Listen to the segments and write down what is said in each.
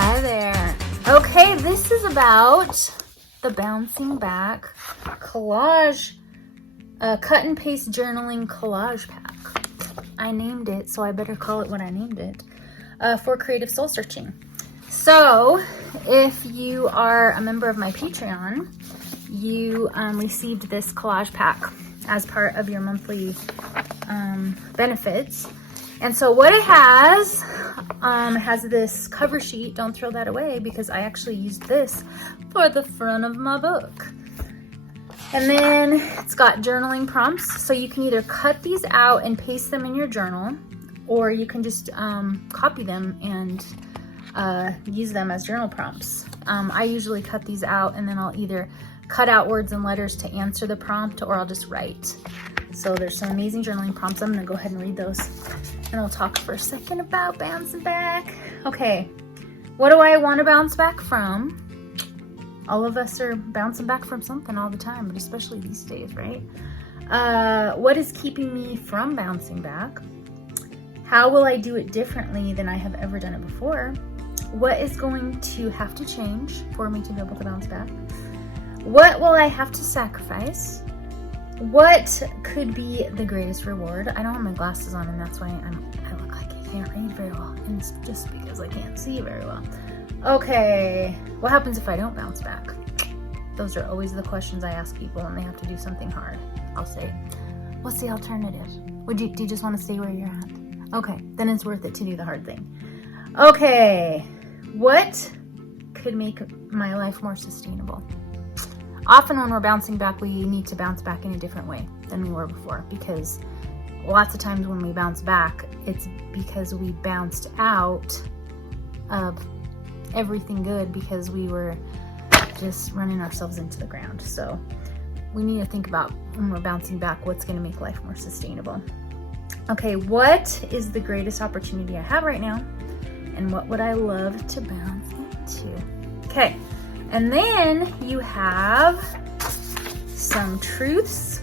Hi there. Okay, this is about the Bouncing Back Collage, cut and paste journaling collage pack. I named it, so I better call it what I named it, for creative soul searching. So if you are a member of my Patreon, you received this collage pack as part of your monthly benefits. And so what it has this cover sheet. Don't throw that away because I actually used this for the front of my book. And then it's got journaling prompts. So you can either cut these out and paste them in your journal, or you can just copy them and use them as journal prompts. I usually cut these out and then I'll either cut out words and letters to answer the prompt, or I'll just write. So there's some amazing journaling prompts. I'm gonna go ahead and read those, and we'll talk for a second about bouncing back. Okay, what do I want to bounce back from? All of us are bouncing back from something all the time, but especially these days, right? What is keeping me from bouncing back? How will I do it differently than I have ever done it before? What is going to have to change for me to be able to bounce back? What will I have to sacrifice? What could be the greatest reward? I don't have my glasses on, and that's why I look like I can't read very well. And it's just because I can't see very well. Okay, what happens if I don't bounce back? Those are always the questions I ask people when they have to do something hard. I'll say, what's the alternative? Do you just want to stay where you're at? Okay, then it's worth it to do the hard thing. Okay, what could make my life more sustainable? Often when we're bouncing back, we need to bounce back in a different way than we were before, because lots of times when we bounce back, it's because we bounced out of everything good because we were just running ourselves into the ground. So we need to think about, when we're bouncing back, what's going to make life more sustainable. Okay, what is the greatest opportunity I have right now? And what would I love to bounce into? Okay. And then you have some truths.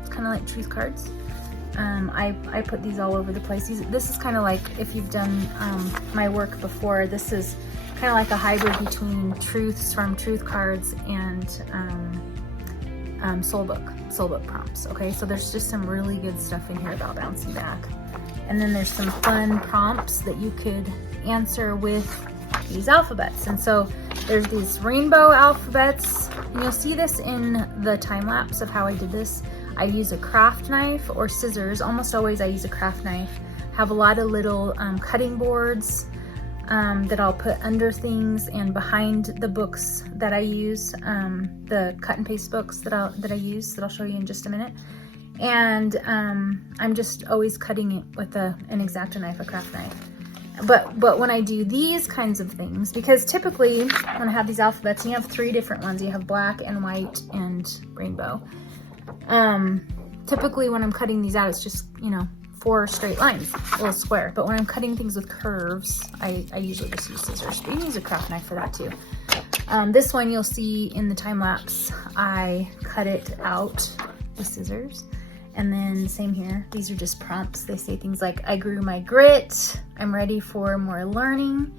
It's kind of like truth cards. I put these all over the place. This is kind of like, if you've done my work before, this is kind of like a hybrid between truths from truth cards and soul book prompts. Okay, so there's just some really good stuff in here about bouncing back. And then there's some fun prompts that you could answer with these alphabets. And so there's these rainbow alphabets, and you'll see this in the time lapse of how I did this. I use a craft knife or scissors. Almost always I use a craft knife. Have a lot of little cutting boards that I'll put under things and behind the books that I use, the cut and paste books that I use, that I'll show you in just a minute. And I'm just always cutting it with an X-Acto knife, a craft knife. But when I do these kinds of things, because typically when I have these alphabets, you have 3 different ones. You have black and white and rainbow. Typically when I'm cutting these out, it's just, 4 straight lines, a little square. But when I'm cutting things with curves, I usually just use scissors. But you can use a craft knife for that too. This one you'll see in the time lapse, I cut it out with scissors. And then same here, these are just prompts. They say things like, I grew my grit, I'm ready for more learning,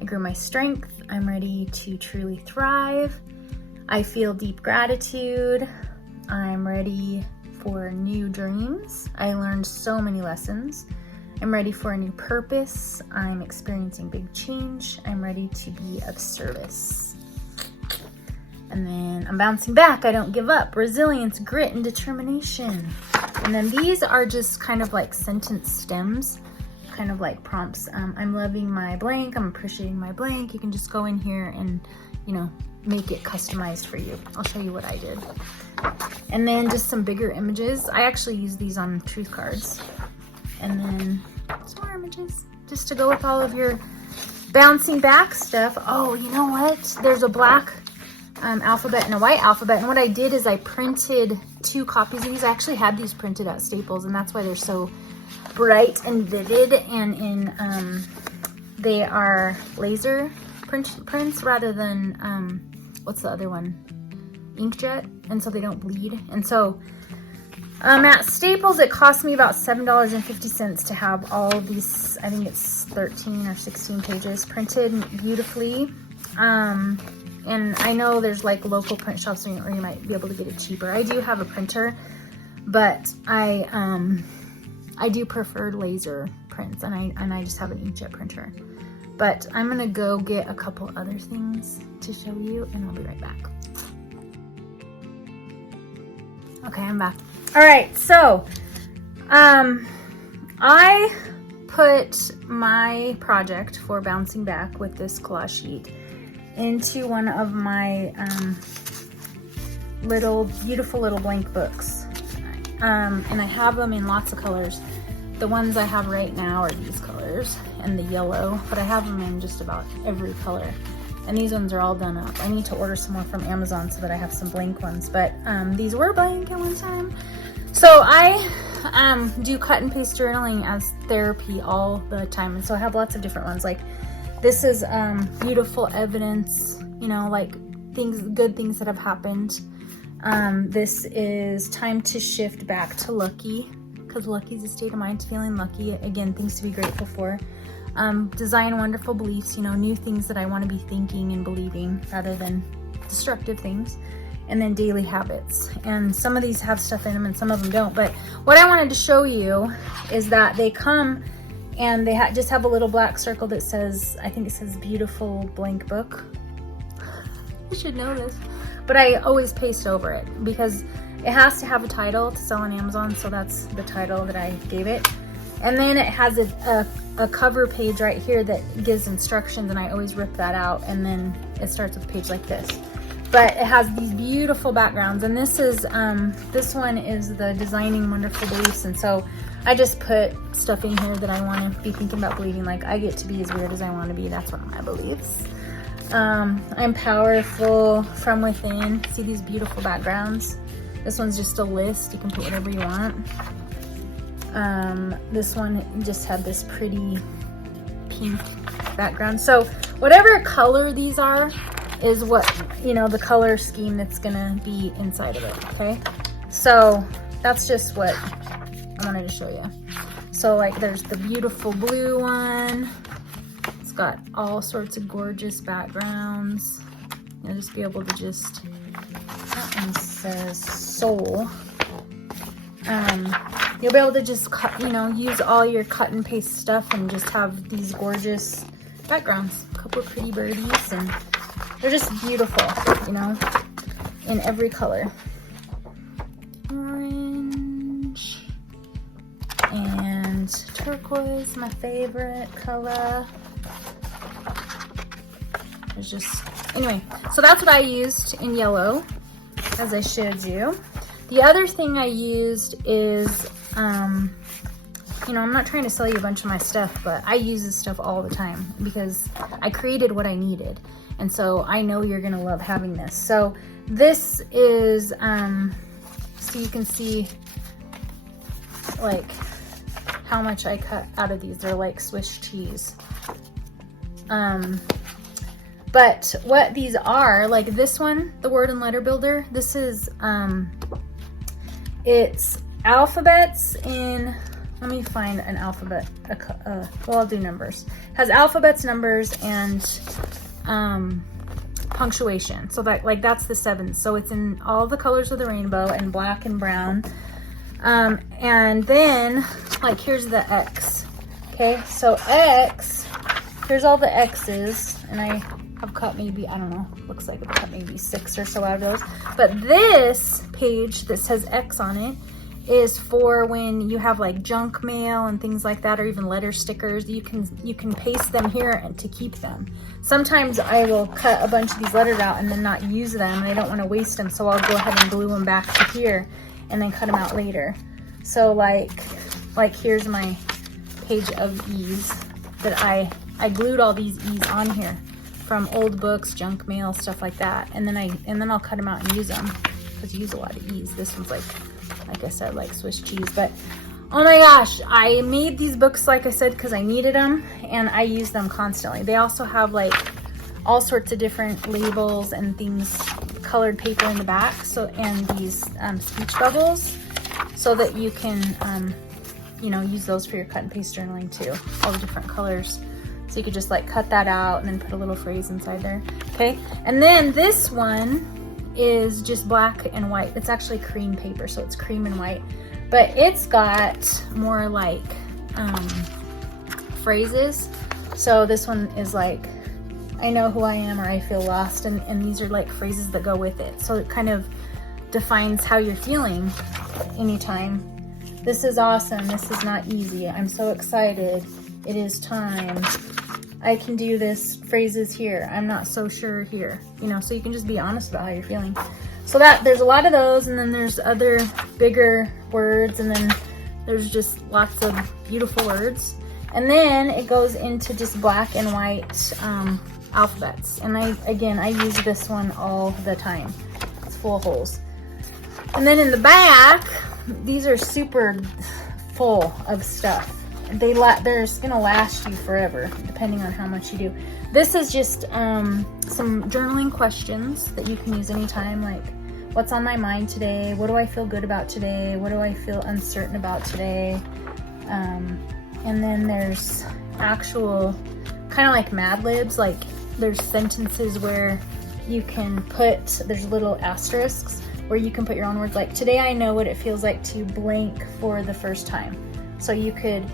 I grew my strength, I'm ready to truly thrive, I feel deep gratitude, I'm ready for new dreams, I learned so many lessons, I'm ready for a new purpose, I'm experiencing big change, I'm ready to be of service. And then I'm bouncing back, I don't give up, resilience, grit, and determination. And then these are just kind of like sentence stems, kind of like prompts. I'm loving my blank, I'm appreciating my blank. You can just go in here and, you know, make it customized for you. I'll show you what I did. And then just some bigger images. I actually use these on truth cards. And then some more images just to go with all of your bouncing back stuff. Oh, you know what? There's a black alphabet and a white alphabet. And what I did is I printed 2 copies of these. I actually had these printed at Staples, and that's why they're so bright and vivid. And in they are laser prints rather than what's the other one? Inkjet. And so they don't bleed. And so at Staples, it cost me about $7.50 to have all of these, I think it's 13 or 16 pages printed beautifully. And I know there's like local print shops where you might be able to get it cheaper. I do have a printer, but I do prefer laser prints, and I just have an inkjet printer. But I'm gonna go get a couple other things to show you, and I'll be right back. Okay, I'm back. All right, so I put my project for bouncing back with this collage sheet into one of my beautiful little blank books. And I have them in lots of colors. The ones I have right now are these colors and the yellow, but I have them in just about every color. And these ones are all done up. I need to order some more from Amazon so that I have some blank ones, but these were blank at one time. So I do cut and paste journaling as therapy all the time. And so I have lots of different ones. Like this is beautiful evidence, you know, like good things that have happened. This is time to shift back to lucky, because lucky is a state of mind, feeling lucky. Again, things to be grateful for. Design wonderful beliefs, you know, new things that I want to be thinking and believing rather than destructive things. And then daily habits. And some of these have stuff in them and some of them don't. But what I wanted to show you is that they come and they just have a little black circle that says, I think it says beautiful blank book. You should know this. But I always paste over it because it has to have a title to sell on Amazon. So that's the title that I gave it. And then it has a cover page right here that gives instructions, and I always rip that out. And then it starts with a page like this. But it has these beautiful backgrounds, and this one is the designing wonderful beliefs. And so I just put stuff in here that I want to be thinking about believing. Like, I get to be as weird as I want to be. That's one of my beliefs. I'm powerful from within. See these beautiful backgrounds? This one's just a list. You can put whatever you want. This one just had this pretty pink background. So whatever color these are is what, you know, the color scheme that's gonna be inside of it, okay? So that's just what I wanted to show you. So like there's the beautiful blue one. It's got all sorts of gorgeous backgrounds. You'll just be able to just, that one says soul. You'll be able to just cut, you know, use all your cut and paste stuff and just have these gorgeous backgrounds. A couple of pretty birdies, and they're just beautiful, you know, in every color. Orange and turquoise, my favorite color. There's just, anyway, so that's what I used in yellow, as I showed you. The other thing I used is, you know, I'm not trying to sell you a bunch of my stuff, but I use this stuff all the time because I created what I needed. And so I know you're gonna love having this. So this is, so you can see like how much I cut out of these. They're like Swiss cheese. But what these are, like this one, the word and letter builder, this is, it's alphabets in, let me find an alphabet, well, I'll do numbers. It has alphabets, numbers, and punctuation. So that, like, that's the 7. So it's in all the colors of the rainbow and black and brown. And then, like, here's the X. Okay, so X, here's all the X's, and I I've cut maybe, I don't know, looks like I've cut maybe 6 or so out of those. But this page that says X on it is for when you have like junk mail and things like that, or even letter stickers. You can paste them here and to keep them. Sometimes I will cut a bunch of these letters out and then not use them, and I don't want to waste them, so I'll go ahead and glue them back to here and then cut them out later. So like here's my page of E's that I glued all these E's on here from old books, junk mail, stuff like that, and then I'll cut them out and use them, because you use a lot of E's. This one's like I said, like Swiss cheese. But oh my gosh, I made these books, like I said, because I needed them, and I use them constantly. They also have like all sorts of different labels and things, colored paper in the back, so, and these speech bubbles, so that you can you know, use those for your cut and paste journaling too, all the different colors. So you could just like cut that out and then put a little phrase inside there. Okay, and then this one is just black and white. It's actually cream paper, so it's cream and white, but it's got more like phrases. So this one is like, I know who I am, or I feel lost, and these are like phrases that go with it. So it kind of defines how you're feeling anytime. This is awesome. This is not easy. I'm so excited. It is time. I can do this, phrases here. I'm not so sure here. You know, so you can just be honest about how you're feeling. So that there's a lot of those, and then there's other bigger words, and then there's just lots of beautiful words. And then it goes into just black and white alphabets. And I use this one all the time. It's full of holes. And then in the back, these are super full of stuff. They're gonna last you forever, depending on how much you do. This is just some journaling questions that you can use anytime, like what's on my mind today, what do I feel good about today, what do I feel uncertain about today, and then there's actual kind of like Mad Libs, like there's sentences where you can put, there's little asterisks where you can put your own words, like today I know what it feels like to blank for the first time. So you could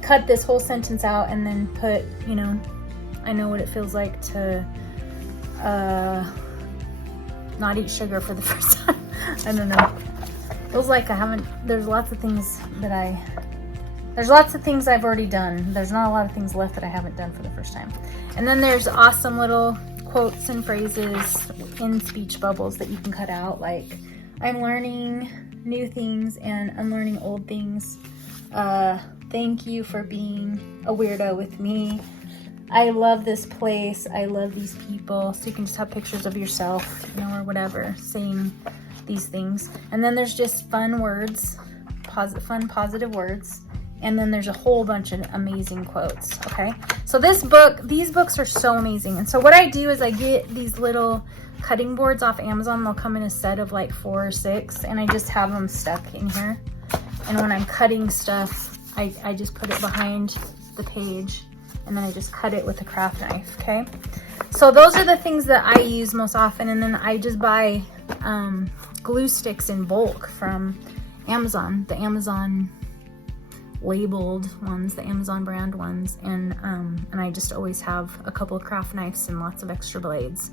cut this whole sentence out and then put, you know, I know what it feels like to not eat sugar for the first time. I don't know. Feels like there's lots of things I've already done. There's not a lot of things left that I haven't done for the first time. And then there's awesome little quotes and phrases in speech bubbles that you can cut out, like I'm learning new things and unlearning old things. Thank you for being a weirdo with me. I love this place. I love these people. So you can just have pictures of yourself, you know, or whatever, saying these things. And then there's just fun words, positive words. And then there's a whole bunch of amazing quotes, okay? So these books are so amazing. And so what I do is I get these little cutting boards off Amazon. They'll come in a set of like 4 or 6, and I just have them stuck in here. And when I'm cutting stuff, I just put it behind the page, and then I just cut it with a craft knife, okay? So those are the things that I use most often, and then I just buy glue sticks in bulk from Amazon, the Amazon labeled ones, the Amazon brand ones, and I just always have a couple of craft knives and lots of extra blades.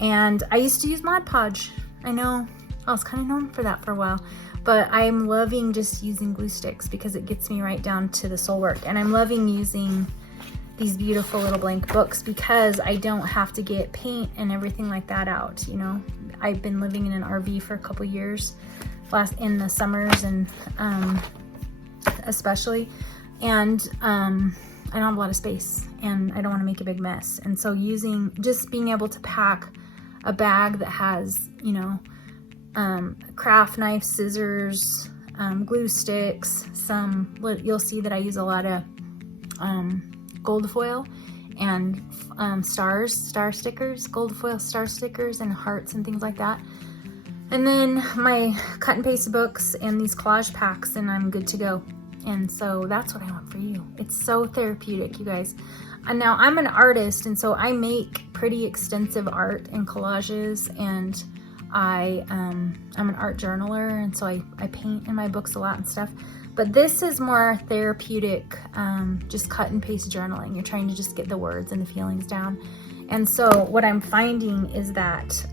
And I used to use Mod Podge. I know I was kind of known for that for a while, but I'm loving just using glue sticks because it gets me right down to the soul work. And I'm loving using these beautiful little blank books because I don't have to get paint and everything like that out, you know. I've been living in an RV for a couple years, in the summers and especially, and I don't have a lot of space and I don't want to make a big mess. And so just being able to pack a bag that has, you know, craft knife, scissors, glue sticks, you'll see that I use a lot of gold foil and star stickers, gold foil star stickers and hearts and things like that. And then my cut and paste books and these collage packs, and I'm good to go. And so that's what I want for you. It's so therapeutic, you guys. And now I'm an artist, and so I make pretty extensive art and collages, and I'm an art journaler, and so I paint in my books a lot and stuff. But this is more therapeutic, just cut and paste journaling. You're trying to just get the words and the feelings down. And so what I'm finding is that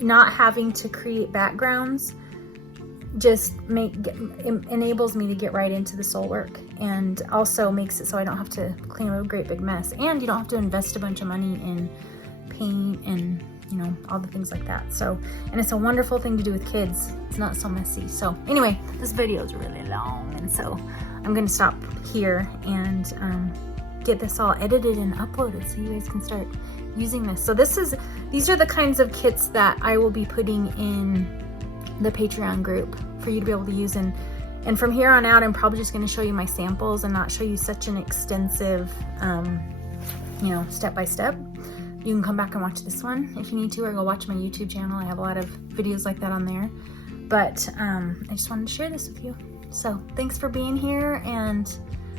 not having to create backgrounds just enables me to get right into the soul work, and also makes it so I don't have to clean up a great big mess, and you don't have to invest a bunch of money in paint and, you know, all the things like that. So, and it's a wonderful thing to do with kids. It's not so messy. So anyway, this video is really long, and so I'm gonna stop here and get this all edited and uploaded so you guys can start using this. So these are the kinds of kits that I will be putting in the Patreon group for you to be able to use, and from here on out I'm probably just going to show you my samples and not show you such an extensive you know, step by step. You can come back and watch this one if you need to, or go watch my YouTube channel. I have a lot of videos like that on there, but I just wanted to share this with you. So thanks for being here, and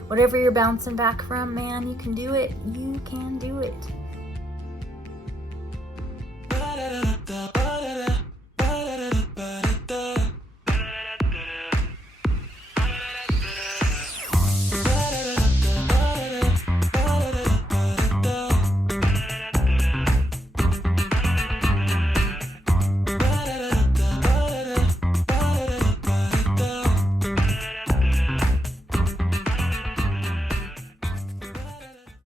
whatever you're bouncing back from, man, you can do it. You can do it.